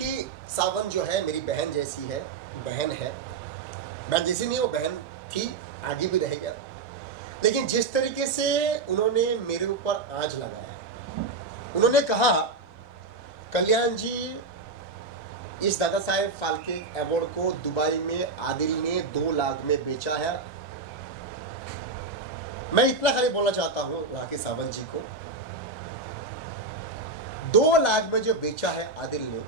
राखी सावंत जो है मेरी बहन जैसी है, बहन है। बहन जैसी नहीं, वो बहन थी, आगे भी रहेगा। लेकिन जिस तरीके से उन्होंने मेरे ऊपर आंच लगाया, उन्होंने कहा कल्याण जी इस दादा साहेब फाल्के अवार्ड को दुबई में आदिल ने 2 लाख में बेचा है। मैं इतना खाली बोलना चाहता हूं राखी सावंत जी को, 2 लाख में जो बेचा है आदिल ने,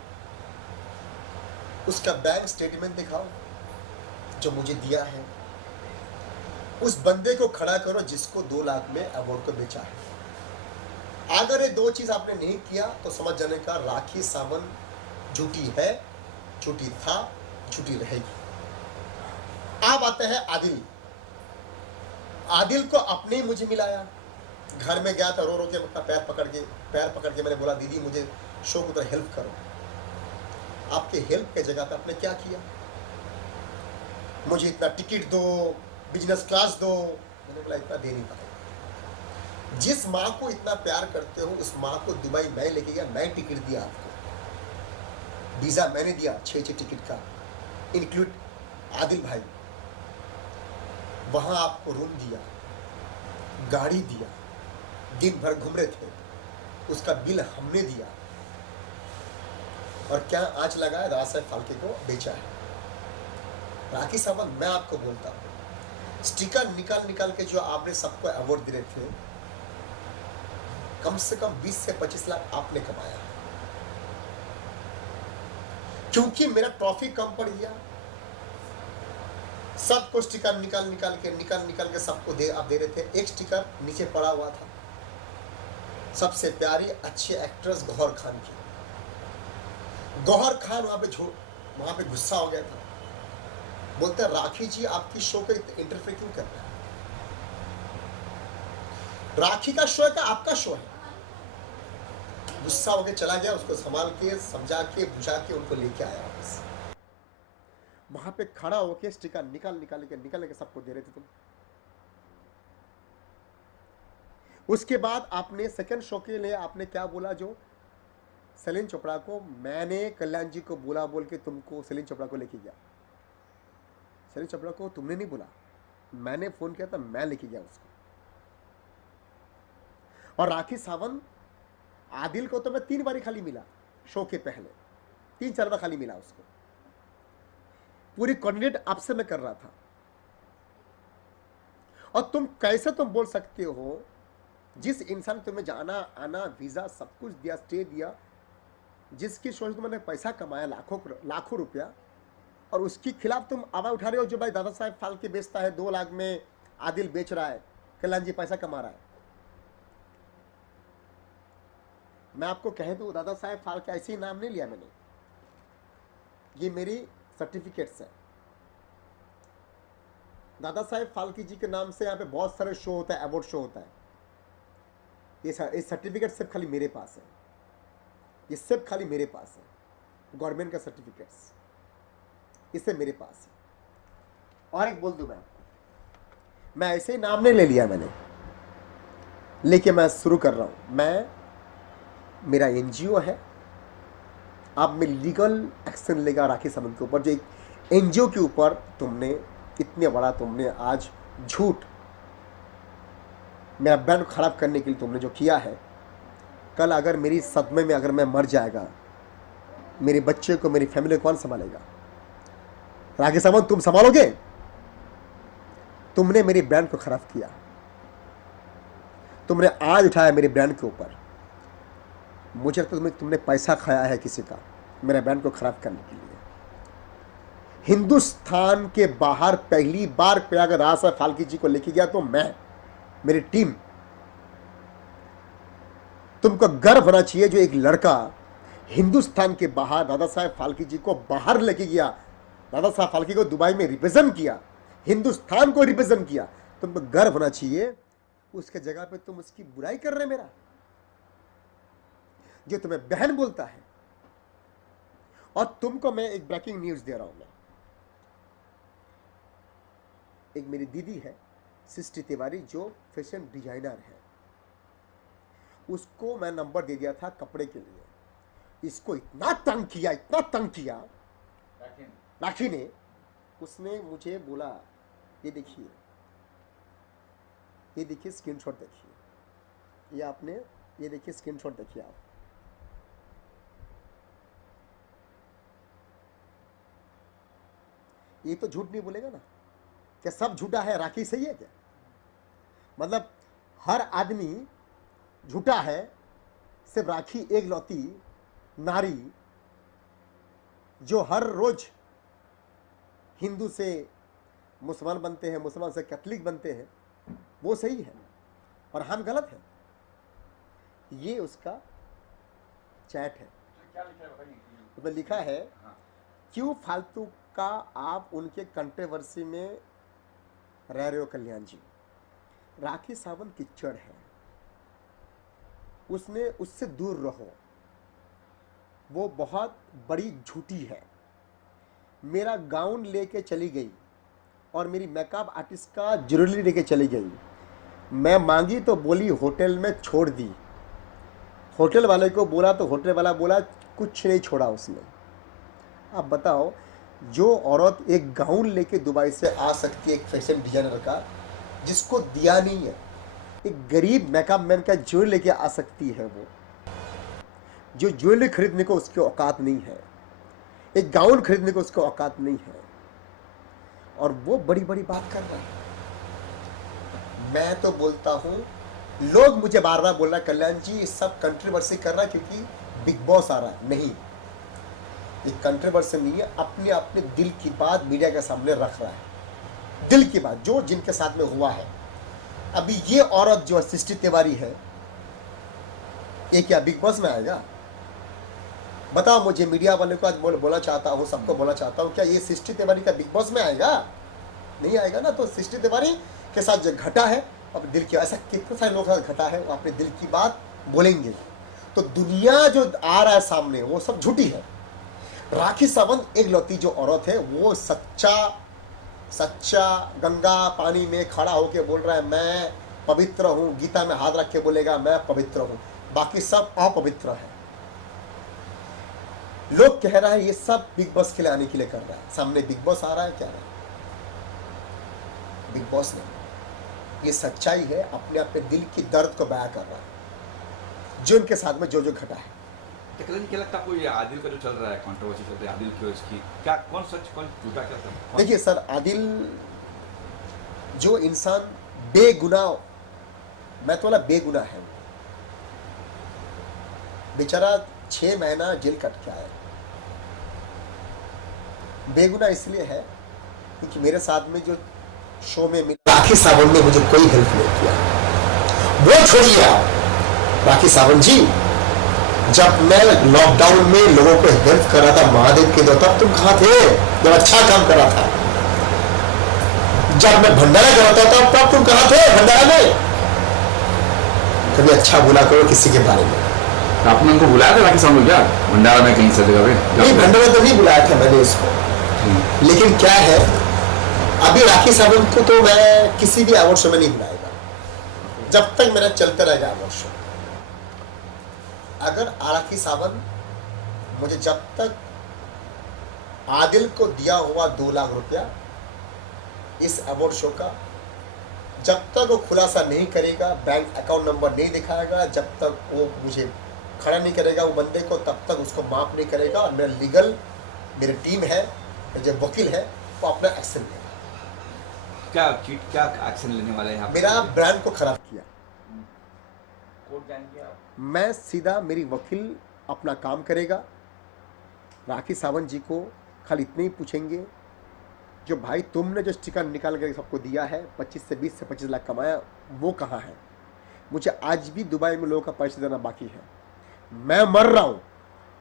उसका बैंक स्टेटमेंट दिखाओ जो मुझे दिया है। उस बंदे को खड़ा करो जिसको 2 लाख में अवार्ड को बेचा है। अगर ये 2 चीज आपने नहीं किया तो समझ जाने का राखी सावंत झूठी है, झूठी था, झूठी रहेगी। अब आते हैं आदिल। आदिल को अपने ही मुझे मिलाया, घर में गया था, रो रो के अपना पैर पकड़ के मैंने बोला दीदी मुझे शो को उधर हेल्प करो। आपके हेल्प के जगह पे आपने क्या किया? मुझे इतना टिकट दो, बिजनेस क्लास दो। मैंने बोला इतना दे नहीं पाता। जिस माँ को इतना प्यार करते हो उस माँ को दुबई मैं लेके गया, मैं टिकट दिया आपको, वीजा मैंने दिया 6 टिकट का, इंक्लूड आदिल भाई। वहां आपको रूम दिया, गाड़ी दिया, दिन भर घूम रहे थे, उसका बिल हमने दिया। और क्या आंच लगाया, दादा साहेब फाल्के को बेचा है। राखी सावंत मैं आपको बोलता हूं, स्टिकर निकाल निकाल के जो आपने सबको अवार्ड दे रहे थे, कम से कम 20 से 25 लाख आपने कमाया, क्योंकि मेरा ट्रॉफी कम पड़ गया। सबको स्टिकर निकाल के सबको आप दे रहे थे। एक स्टिकर नीचे पड़ा हुआ था, सबसे प्यारी अच्छी एक्ट्रेस गौहर खान की। गौहर खान वहां पे गुस्सा हो गया था, बोलते राखी जी आपकी शो को इंटरफेयर क्यों कर रहे हैं? राखी का शो है क्या आपका शो है? गुस्सा होकर चला गया, उसको संभाल के समझा के बुझा के उनको लेके आया वापस। वहां पे खड़ा होके स्टिकर निकाल के सबको दे रहे थे तुम। उसके बाद आपने सेकंड शो के लिए आपने क्या बोला, जो सलीन चोपड़ा को मैंने कल्याण जी को बोल के तुमको सलीन चोपड़ा को लेके गया। सलीन चोपड़ा को तुमने नहीं बोला, मैंने फोन किया था, मैं लेके गया उसको। और राखी सावंत आदिल को तो मैं 3 बार खाली मिला, शो के पहले 3-4 बार खाली मिला उसको। पूरी कोऑर्डिनेट आपसे मैं कर रहा था। और तुम कैसे बोल सकते हो, जिस इंसान तुम्हें जाना आना वीजा सब कुछ दिया, स्टे दिया, जिसकी शो से तुमने पैसा कमाया लाखों रुपया, और उसके खिलाफ तुम आवाज उठा रहे हो जो भाई दादा साहेब फाल्के बेचता है, 2 लाख में आदिल बेच रहा है, कल्याण जी पैसा कमा रहा है। मैं आपको कह दूं, दादा साहेब फाल्के ऐसे ही नाम नहीं लिया मैंने, ये मेरी सर्टिफिकेट्स है। दादा साहेब फाल्के जी के नाम से यहाँ पे बहुत सारे शो होता है, अवार्ड शो होता है। ये सर्टिफिकेट सिर्फ खाली मेरे पास है, ये सिर्फ खाली मेरे पास है, गवर्नमेंट का सर्टिफिकेट्स इससे मेरे पास है। और एक बोल दूं मैं आपको, मैं ऐसे ही नाम नहीं ले लिया मैंने, लेकिन मैं शुरू कर रहा हूं। मेरा एनजीओ है, आप में लीगल एक्शन लेगा राखी सावंत के ऊपर। जो एक एनजीओ के ऊपर तुमने इतने बड़ा तुमने आज झूठ मेरा ब्रांड खराब करने के लिए तुमने जो किया है, कल अगर मेरी सदमे में अगर मैं मर जाएगा, मेरे बच्चे को मेरी फैमिली को कौन संभालेगा? राखी सावंत तुम संभालोगे? तुमने मेरी ब्रांड को खराब किया, तुमने आज उठाया मेरे ब्रांड के ऊपर। मुझे लगता है तुमने पैसा खाया है किसी का मेरे ब्रांड को खराब करने के लिए। हिंदुस्तान के बाहर पहली बार अगर दादा साहेब फाल्के जी को लेके गया तो मैं, मेरी टीम, तुमको गर्व होना चाहिए जो एक लड़का हिंदुस्तान के बाहर दादा साहेब फाल्के जी को बाहर लेके गया, दादा साहेब फाल्के को दुबई में रिप्रेजेंट किया, हिंदुस्तान को रिप्रेजेंट किया। तुमको गर्व होना चाहिए। उसके जगह पे तुम उसकी बुराई कर रहे मेरा, जो तुम्हें बहन बोलता है। और तुमको मैं एक ब्रेकिंग न्यूज दे रहा हूं। मैं एक मेरी दीदी है सृष्टि तिवारी, जो फैशन डिजाइनर है, उसको मैं नंबर दे दिया था कपड़े के लिए। इसको इतना तंग किया, इतना तंग किया राखी ने। उसने मुझे बोला ये देखिए स्क्रीनशॉट देखिए, ये आपने ये देखिए स्क्रीनशॉट देखिए आप। ये तो झूठ नहीं बोलेगा ना, क्या सब झूठा है? राखी सही है क्या? मतलब हर आदमी झूठा है, सिर्फ राखी एक लौती नारी जो हर रोज हिंदू से मुसलमान बनते हैं, मुसलमान से कैथलिक बनते हैं, वो सही है और हम गलत है। ये उसका चैट है। क्या लिखा है बताइए। उसमें लिखा है हाँ। क्यों फालतू का आप उनके कंट्रोवर्सी में रह रहे हो कल्याण जी। राखी सावंत किच्चड़ है, उससे दूर रहो, वो बहुत बड़ी झूठी है। मेरा गाउन लेके चली गई और मेरी मेकअप आर्टिस्ट का ज्वेलरी लेके चली गई। मैं मांगी तो बोली होटल में छोड़ दी। होटल वाले को बोला तो होटल वाला बोला कुछ नहीं छोड़ा उसने। आप बताओ, जो औरत एक गाउन लेके दुबई से आ सकती है, एक फैशन डिजाइनर का, जिसको दिया नहीं है, एक गरीब मेकअप मैन का ज्वेलरी लेके आ सकती है, वो जो ज्वेलरी खरीदने को उसकी औकात नहीं है, एक गाउन खरीदने को उसकी औकात नहीं है, और वो बड़ी बड़ी बात कर रहा है। मैं तो बोलता हूं, लोग मुझे बार बार बोल रहा है कल्याण जी सब कंट्रोवर्सी कर रहा है क्योंकि बिग बॉस आ रहा है। नहीं, ये कंट्रोवर्सी नहीं है, अपने अपने दिल की बात मीडिया के सामने रख रहा है, दिल की बात जो जिनके साथ में हुआ है। अभी ये औरत जो सृष्टि तिवारी है, ये क्या बिग बॉस में आएगा? बताओ मुझे, मीडिया वाले को आज बोलना चाहता हूँ, सबको बोलना चाहता हूँ, क्या ये सृष्टि तिवारी का बिग बॉस में आएगा? नहीं आएगा ना। तो सृष्टि तिवारी के साथ जो घटा है, अब दिल की, ऐसा कितने सारे लोग घटा है, वो अपने दिल की बात बोलेंगे। तो दुनिया जो आ रहा है सामने वो सब झूठी है। राखी सावंत एक लौती जो औरत है, वो सच्चा गंगा पानी में खड़ा होके बोल रहा है मैं पवित्र हूं, गीता में हाथ रख के बोलेगा मैं पवित्र हूं, बाकी सब अपवित्र है। लोग कह रहा है ये सब बिग बॉस के लिए आने के लिए कर रहा है। सामने बिग बॉस आ रहा है, क्या है बिग बॉस नहीं, ये सच्चाई है, अपने अपने दिल की दर्द को बयां कर रहा है, जो उनके साथ में जो जो घटा है। क्या लगता है आपको ये आदिल का जो चल रहा है कंट्रोवर्सी चल रही है आदिल की, इसकी क्या कौन सच कौन झूठा क्या था? देखिए सर, आदिल जो इंसान बेगुनाह, मैं तो बोला बेगुनाह है, बेचारा 6 महीना जेल कट के आया। बेगुनाह इसलिए है क्योंकि मेरे साथ में जो शो में राखी सावंत ने मुझे कोई हेल्प नहीं किया। वो छोड़िए आप, राखी सावंत जी, जब मैं लॉकडाउन में लोगों को हेल्प कर रहा था महादेव के दो, तब तुम कहां थे? जब अच्छा काम कर रहा था। जब मैं भंडारा कर रहा था तब तुम कहां थे भंडारा में? कभी अच्छा बुला करो किसी के बारे में। आपने उनको बुलाया था राखी सावंत क्या भंडारा में कहीं से जगह पे? नहीं, भंडारा तो नहीं बुलाया था मैंने इसको। लेकिन क्या है, अभी राखी सावंत को तो मैं किसी भी अवार्ड शो में नहीं बुलाएगा जब तक मेरा चलता रहेगा अवार्ड शो। अगर राखी सावंत मुझे जब तक आदिल को दिया हुआ 2 लाख रुपया इस अवार्ड शो का, जब तक वो खुलासा नहीं करेगा, बैंक अकाउंट नंबर नहीं दिखाएगा, जब तक वो मुझे खड़ा नहीं करेगा वो बंदे को, तब तक उसको माफ नहीं करेगा। और मेरा लीगल, मेरी टीम है, मेरे जो वकील है, वो अपना एक्शन लेगा। क्या एक्शन लेने वाले हैं? मेरा ब्रांड को खराब किया, कोर्ट जाएंगे आप? मैं सीधा, मेरी वकील अपना काम करेगा। राखी सावंत जी को खाली इतने ही पूछेंगे, जो भाई तुमने जो स्टिकर निकाल कर सबको दिया है, 25 से 20 से 25 लाख कमाया, वो कहाँ है? मुझे आज भी दुबई में लोगों का पैसे देना बाकी है। मैं मर रहा हूँ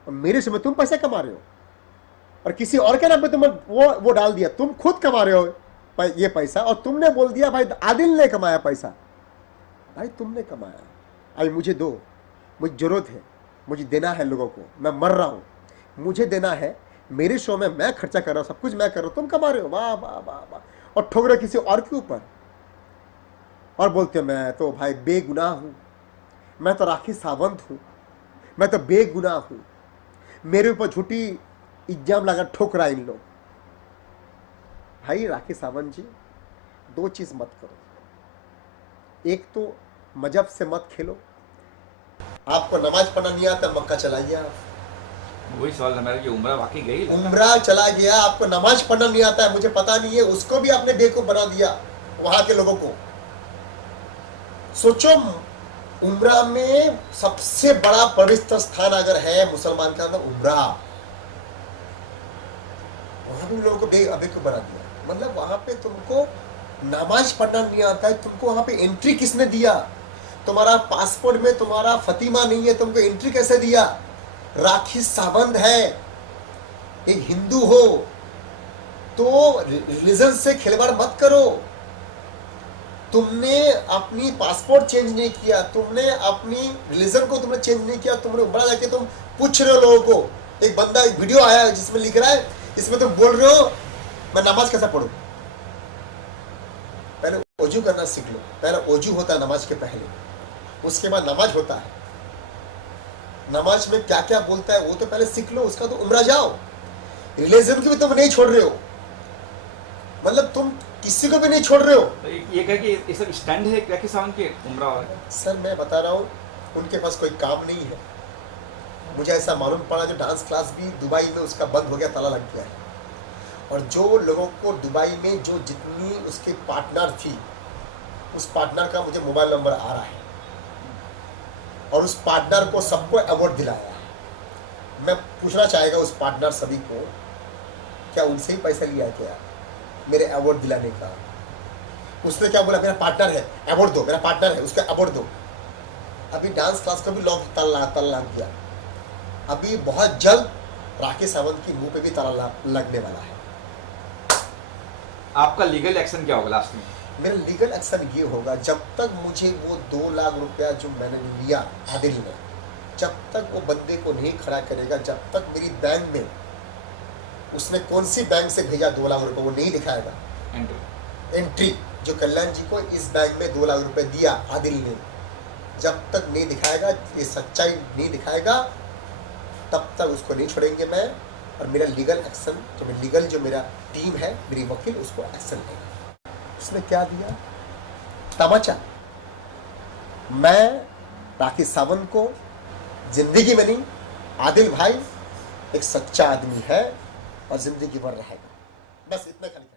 और मेरे से तुम पैसे कमा रहे हो, और किसी और के नाम पे तुम वो डाल दिया, तुम खुद कमा रहे हो ये पैसा, और तुमने बोल दिया भाई आदिल ने कमाया पैसा। भाई तुमने कमाया, अभी मुझे दो, मुझे जरूरत है, मुझे देना है लोगों को, मैं मर रहा हूँ, मुझे देना है। मेरे शो में मैं खर्चा कर रहा हूँ, सब कुछ मैं कर रहा हूँ, तुम कमा रहे हो, वाह वाह वाह वाह, और ठोक रहे किसी और के ऊपर, और बोलते हो मैं तो भाई बेगुनाह हूँ, मैं तो राखी सावंत हूँ, मैं तो बेगुनाह हूँ। मेरे ऊपर झूठी इल्जाम लगा ठोक रहा है इन लोग। भाई राखी सावंत जी, दो चीज मत करो। एक तो मजहब से मत खेलो। आपको नमाज पढ़ना नहीं आता, मक्का चलाइए आप। वही सवाल है मेरा कि उम्र वाकई गई? उम्रा चला गया, आपको नमाज पढ़ना नहीं आता है, मुझे पता नहीं है, उसको भी आपने बेवकूफ बना दिया वहां के लोगों को। सोचो, उम्रा में सबसे बड़ा पवित्र स्थान अगर है मुसलमान का, उम्रा, वहां भी लोगों को बेवकूफ बना दिया। मतलब वहां पे तुमको नमाज पढ़ना नहीं आता है, तुमको वहां पे एंट्री किसने दिया? तुम्हारा पासपोर्ट में तुम्हारा फतिमा नहीं है, तुमको एंट्री कैसे दिया? राखी सावंत है, एक हिंदू हो तो रिलीजन से खिलवाड़ मत करो। तुमने अपनी पासपोर्ट चेंज नहीं किया, तुमने अपनी रिलीजन को तुमने चेंज नहीं किया, तुमने उम्रा जाके तुम पूछ रहे हो लोगों को। एक बंदा, एक वीडियो आया जिसमें लिख रहा है, इसमें तुम बोल रहे हो मैं नमाज कैसा पढ़ूं? पहले वजू करना सीख लो। पहले वजू होता है नमाज के पहले, उसके बाद नमाज होता है। नमाज में क्या क्या बोलता है वो तो पहले सीख लो, उसका तो उम्रा जाओ। रिलीजन को भी तुम नहीं छोड़ रहे हो, मतलब तुम किसी को भी नहीं छोड़ रहे हो। तो ये कह कि ये सब स्टैंड है राखी सावंत के उम्रा वाले? सर मैं बता रहा हूँ, उनके पास कोई काम नहीं है। मुझे ऐसा मालूम पड़ा जो डांस क्लास भी दुबई में उसका बंद हो गया, ताला लग गया है। और जो लोगों को दुबई में जो जितनी उसकी पार्टनर थी, उस पार्टनर का मुझे मोबाइल नंबर आ रहा है, और उस पार्टनर को सबको अवार्ड दिलाया है। मैं पूछना चाहेगा उस पार्टनर सभी को, क्या उनसे ही पैसा लिया है क्या मेरे अवार्ड दिलाने का? उसने क्या बोला, मेरा पार्टनर है अवार्ड दो, मेरा पार्टनर है उसका अवार्ड दो। अभी डांस क्लास का भी लॉक ताला लग गया। अभी बहुत जल्द राखी सावंत की मुंह पे भी ताला लगने वाला है। आपका लीगल एक्शन क्या होगा लास्ट में? मेरा लीगल एक्शन ये होगा, जब तक मुझे वो 2 लाख रुपया जो मैंने लिया आदिल ने, जब तक वो बंदे को नहीं खड़ा करेगा, जब तक मेरी बैंक में उसने कौन सी बैंक से भेजा 2 लाख रुपए वो नहीं दिखाएगा, एंट्री जो कल्याण जी को इस बैंक में 2 लाख रुपए दिया आदिल ने, जब तक नहीं दिखाएगा, ये सच्चाई नहीं दिखाएगा, तब तक उसको नहीं छोड़ेंगे मैं। और मेरा लीगल एक्शन जो मेरा टीम है, मेरी वकील, उसको एक्शन लेगा। उसने क्या दिया? तमाचा। मैं राखी सावंत को जिंदगी में नहीं, आदिल भाई एक सच्चा आदमी है और जिंदगी भर रहेगा। बस इतना खाली।